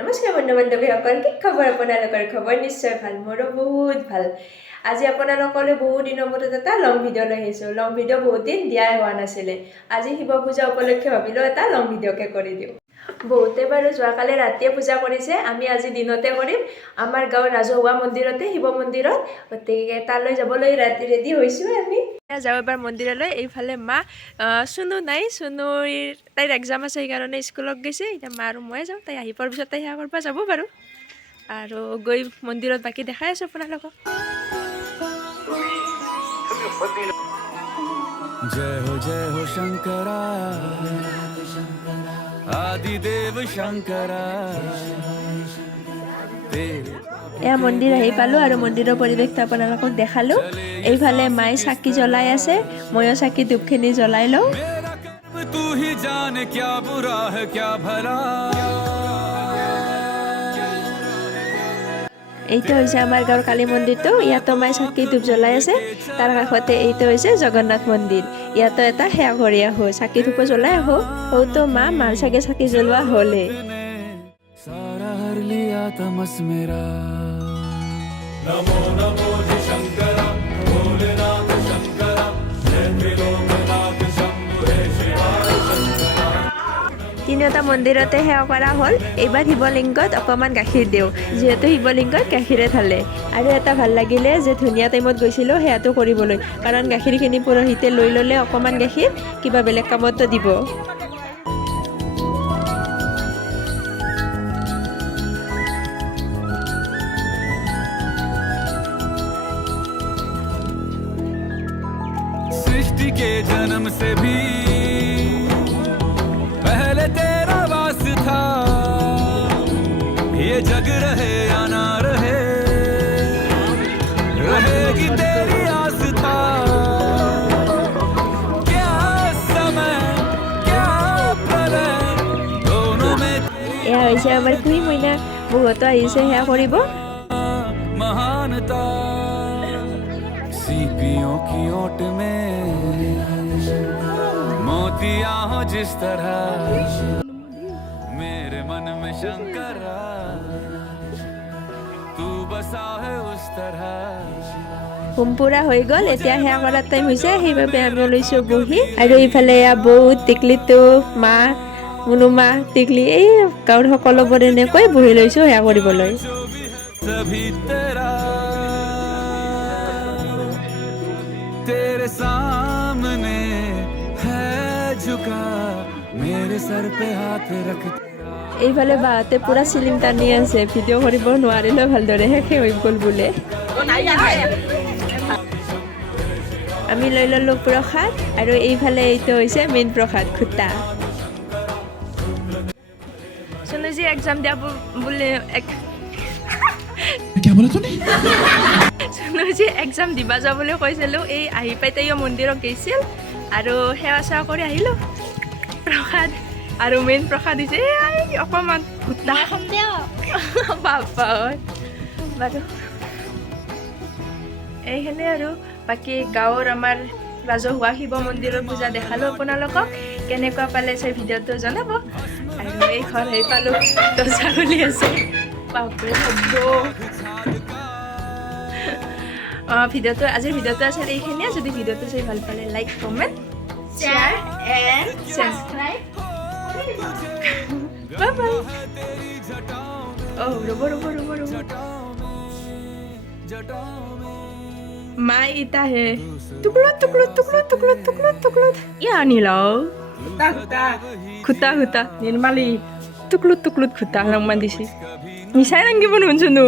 নমস্কাৰ বন্ধু বান্ধৱীসকল, কি খবৰ? আপোনালোকৰ খবৰ নিশ্চয় ভাল, মোৰো বহুত ভাল। আজি আপোনালোকলৈ বহুত দিনৰ মূৰত এটা লং ভিডিঅ' লৈ আহিছোঁ। লং ভিডিঅ' বহুত দিন দিয়াই হোৱা নাছিলে। আজি শিৱ পূজা উপলক্ষে ভাবিলোঁ এটা লং ভিডিঅ'কে কৰি দিওঁ। বহুতে বাৰু যোৱাকালি ৰাতিয়ে পূজা কৰিছে, আমি আজি দিনতে কৰিম আমাৰ গাঁৱৰ ৰাজহুৱা মন্দিৰতে, শিৱ মন্দিৰত। গতিকে তালৈ যাবলৈ ৰাতি ৰেডি হৈছোঁ আমি। যাওঁ এবাৰ মন্দিৰলৈ। এইফালে মা চুনু নাই, চুনুৰ তাইৰ এক্সাম আছে, সেইকাৰণে স্কুলত গৈছে। এতিয়া মা আৰু ময়ে যাওঁ, তাই আহি পোৱাৰ পিছত তাই সেৱা কৰিব যাব বাৰু। আৰু গৈ মন্দিৰত বাকী দেখাই আছোঁ আপোনালোকক। जय हो शंकरा आदि देव शंकरा। এয়া মন্দিৰ আহি পালোঁ আৰু মন্দিৰৰ পৰিৱেশটো আপোনালোকক দেখালোঁ। এইফালে মায়ে চাকি জ্বলাই আছে, ময়ো চাকি ধূপখিনি জ্বলাই লওঁ। तू ही जाने क्या बुरा है क्या भला। এইটো হৈছে আমাৰ গাঁৱৰ কালী মন্দিৰটো। ইয়াতো মায়ে চাকি ধূপ জ্বলাই আছে। তাৰ কাষতে এইটো হৈছে জগন্নাথ মন্দিৰ। ইয়াতো এটা সেৱা কৰি আহোঁ, চাকি ধূপো জ্বলাই আহোঁ। সৌতো মাৰ চাগে চাকি জ্বলোৱা হ'লে। सारा हर लिया तमस मेरा। नमो नमो जी शंकरा भोलेनाथ शंकरा जय त्रिलोकनाथ शंभु हे शिवाय शंकरा। তিনিওটা মন্দিৰতে সেৱা কৰা হ'ল। এইবাৰ শিৱলিংগত অকণমান গাখীৰ দিওঁ, যিহেতু শিৱলিংগত গাখীৰে ঢালে। আৰু এটা ভাল লাগিলে যে ধুনীয়া টাইমত গৈছিলোঁ সেয়াটো কৰিবলৈ, কাৰণ গাখীৰখিনি পুৰোহিতে লৈ ল'লে অকণমান গাখীৰ কিবা বেলেগ কামতো দিব। सृष्टि के जन्म से भी पहले तेरा वास था। ये जग रहे या ना रहे रहेगी तेरी आस्था। क्या समय क्या प्रलय दोनों में এয়া হৈছে আমাৰ কুই মইনা, বহুতো আহিছে সেৱা কৰিব। महानता। सीपियों की ओट में मोतिया हो जिस तरह मेरे मन में शंकरा तू बसा है उस तरह। হোমপুৰা হৈ গ'ল, এতিয়া সেৱা কৰাৰ টাইম হৈছে, সেইবাবে আমি লৈছোঁ বহি। আৰু ইফালে এয়া বৌ, টিকলিটো, মা, মুনুমা, টিকলি, এই গাঁৱৰ সকলোবোৰ এনেকৈ বহি লৈছোঁ সেৱা কৰিবলৈ। सभी तेरा तेरे सामने है झुका मेरे सर पे हाथ रख। এইফালে বাহঁতে পুৰা চিলিং টানি আছে, ভিডিঅ' কৰিব নোৱাৰিলেও ভালদৰে শেষে হৈ গ'ল বোলে। আমি লৈ ল'লোঁ প্ৰসাদ, আৰু এইফালে এইটো হৈছে মেইন প্ৰসাদ, খুটা। চুনুজি এক্সাম দিয়া বুলি চুনুজি এক্সাম দিবা যোৱা বুলি কৈছিলোঁ। এই আহি পাই তাইও মন্দিৰত গৈছিল আৰু সেৱা চেৱা কৰি আহিলোঁ। প্ৰসাদ আৰু মেইন প্ৰসাদ দিছে অকণমান ভূতা বাপা বাৰু। এইখিনি আৰু বাকী গাঁৱৰ আমাৰ ৰাজহুৱা শিৱ মন্দিৰৰ পূজা দেখালোঁ আপোনালোকক। কেনেকুৱা পালে চাই ভিডিঅ'টো জনাব। আৰু এই ঘৰ আহি পালোঁ, ছাগলী আছে, বাপৰে শব্দ। ভিডিঅ'টো আজিৰ ভিডিঅ'টো আছিল এইখিনিয়ে। যদি ভিডিঅ'টো চাই ভাল পালে like, comment, share and subscribe. Bye bye. ৰ'ব ৰ'ব ৰ'ব ৰ'ব, মাই ইতা হে টুকৰত টুকৰত টুকৰত টুকৰত টুকৰত টুকৰত ইয়া আনিল খুটা খুটা নিৰ্মালী টুকলত টুকলত খুটা ৰংমান দিছে। মিছাই ৰাংগিব নুশুনছোনো।